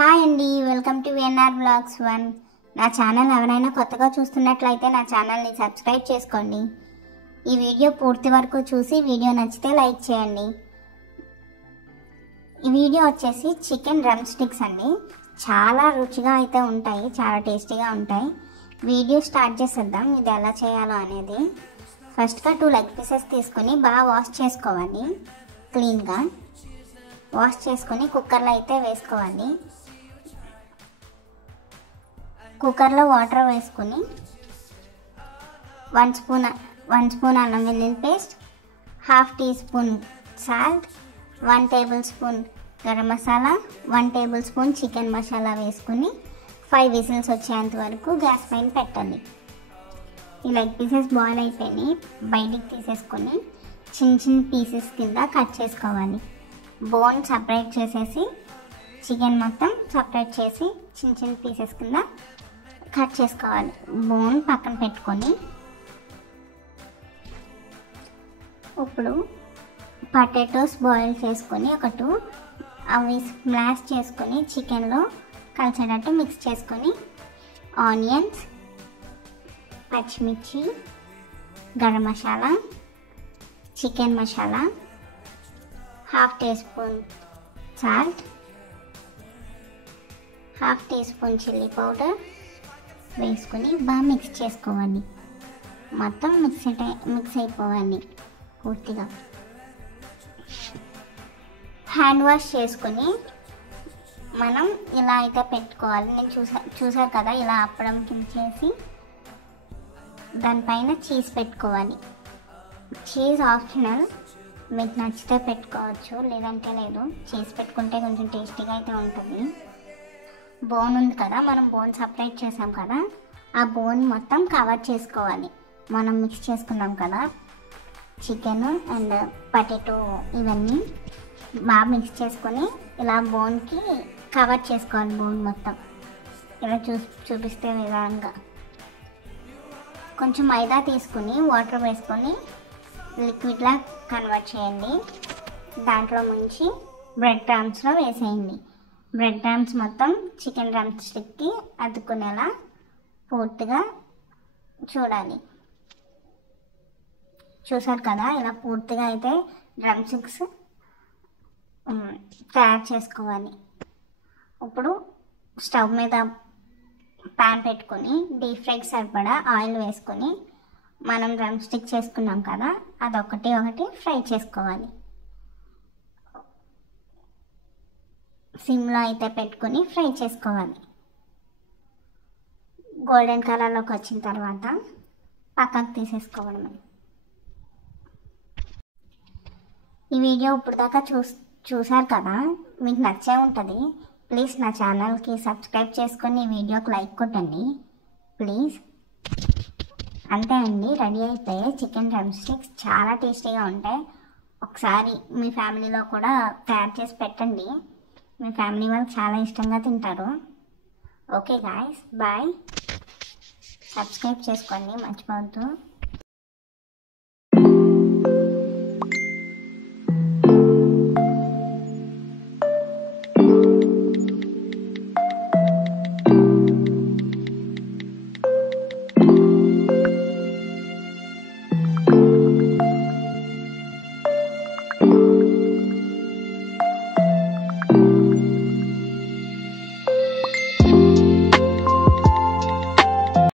Hi అండి, welcome to VNR blogs 1. నా channel ఎవరైనా కొత్తగా చూస్తున్నట్లయితే నా ఛానల్ని సబ్స్క్రైబ్ చేసుకోండి. ఈ వీడియో పూర్తి వరకు చూసి వీడియో నచ్చితే లైక్ చేయండి. ఈ వీడియో వచ్చేసి చికెన్ డ్రమ్ స్టిక్స్ అండి. చాలా రుచిగా అయితే ఉంటాయి, చాలా టేస్టీగా ఉంటాయి. వీడియో స్టార్ట్ చేసేద్దాం ఇది ఎలా చేయాలో అనేది. ఫస్ట్గా 2 లెగ్ పీసెస్ తీసుకొని బాగా వాష్ చేసుకోవాలి. క్లీన్గా వాష్ చేసుకొని కుక్కర్లో అయితే వేసుకోవాలి. కుక్కర్లో వాటర్ వేసుకుని 1 స్పూన్ అల్లం వెల్లుల్లి paste, 1/2 teaspoon salt, 1 tablespoon garam masala, 1 tablespoon chicken masala వేసుకుని 5 విజిల్స్ వచ్చేంత వరకు గ్యాస్ పైన పెట్టాలి. ఈ లెగ్ పీసెస్ బాయిల్ అయిపోయి బయటికి తీసేసుకొని చిన్న పీసెస్ కింద కట్ చేసుకోవాలి. బోన్ సపరేట్ చేసేసి చికెన్ మొత్తం సపరేట్ చేసి చిన్న పీసెస్ కింద కట్ చేసుకోవాలి. బోన్ పక్కన పెట్టుకొని ఇప్పుడు పొటాటోస్ బాయిల్ చేసుకొని ఒక 2 అవి స్మాష్ చేసుకొని చికెన్లో కలిసేటట్టు మిక్స్ చేసుకొని ఆనియన్స్, పచ్చిమిర్చి, garam masala, chicken masala, 1/2 teaspoon salt, 1/2 teaspoon chilli powder వేసుకొని బాగా మిక్స్ చేసుకోవాలి. మొత్తం మిక్స్ అయిపోవాలి పూర్తిగా. హ్యాండ్ వాష్ చేసుకొని మనం ఇలా అయితే పెట్టుకోవాలి. నేను చూసారు కదా, ఇలా అప్పడం కింద చేసి దానిపైన చీజ్ పెట్టుకోవాలి. చీజ్ ఆప్షనల్, మీకు నచ్చితే పెట్టుకోవచ్చు, లేదంటే లేదు. చీజ్ పెట్టుకుంటే కొంచెం టేస్టీగా అయితే ఉంటుంది. బోన్ ఉంది కదా, మనం బోన్ సపరేట్ చేసాం కదా, ఆ బోన్ మొత్తం కవర్ చేసుకోవాలి. మనం మిక్స్ చేసుకున్నాం కదా చికెన్ అండ్ పొటాటో, ఇవన్నీ బాగా మిక్స్ చేసుకొని ఇలా బోన్కి కవర్ చేసుకోవాలి. బోన్ మొత్తం ఇలా చూపిస్తే విధంగా కొంచెం మైదా తీసుకుని వాటర్ వేసుకొని లిక్విడ్లా కన్వర్ట్ చేయండి. దాంట్లో ముంచి బ్రెడ్ క్రమ్స్లో వేసేయండి. బ్రెడ్ క్రమ్స్ మొత్తం చికెన్ డ్రమ్ స్టిక్కి అతుక్కునేలా పూర్తిగా చూడాలి. చూసారు కదా, ఇలా పూర్తిగా అయితే డ్రమ్ స్టిక్స్ తయారు చేసుకోవాలి. ఇప్పుడు స్టవ్ మీద ప్యాన్ పెట్టుకొని డీప్ ఫ్రైకి సరిపడా ఆయిల్ వేసుకొని మనం డ్రమ్ స్టిక్ చేసుకున్నాం కదా, అదొకటి ఫ్రై చేసుకోవాలి. సిమ్లో అయితే పెట్టుకొని ఫ్రై చేసుకోవాలి. గోల్డెన్ కలర్లోకి వచ్చిన తర్వాత పక్కకు తీసేసుకోవడమే. ఈ వీడియో ఇప్పుడు దాకా చూసారు కదా, మీకు నచ్చే ఉంటుంది. ప్లీజ్ నా ఛానల్కి సబ్స్క్రైబ్ చేసుకొని ఈ వీడియోకి లైక్ కొట్టండి ప్లీజ్. అంతే అండి, రెడీ అయిపోయాయి చికెన్ డ్రమ్ స్టిక్స్. చాలా టేస్టీగా ఉంటాయి. ఒకసారి మీ ఫ్యామిలీలో కూడా తయారు చేసి పెట్టండి. మీ ఫ్యామిలీ వాళ్ళు చాలా ఇష్టంగా తింటారు. Okay guys, bye. సబ్స్క్రైబ్ చేసుకోండి మర్చిపోవద్దు.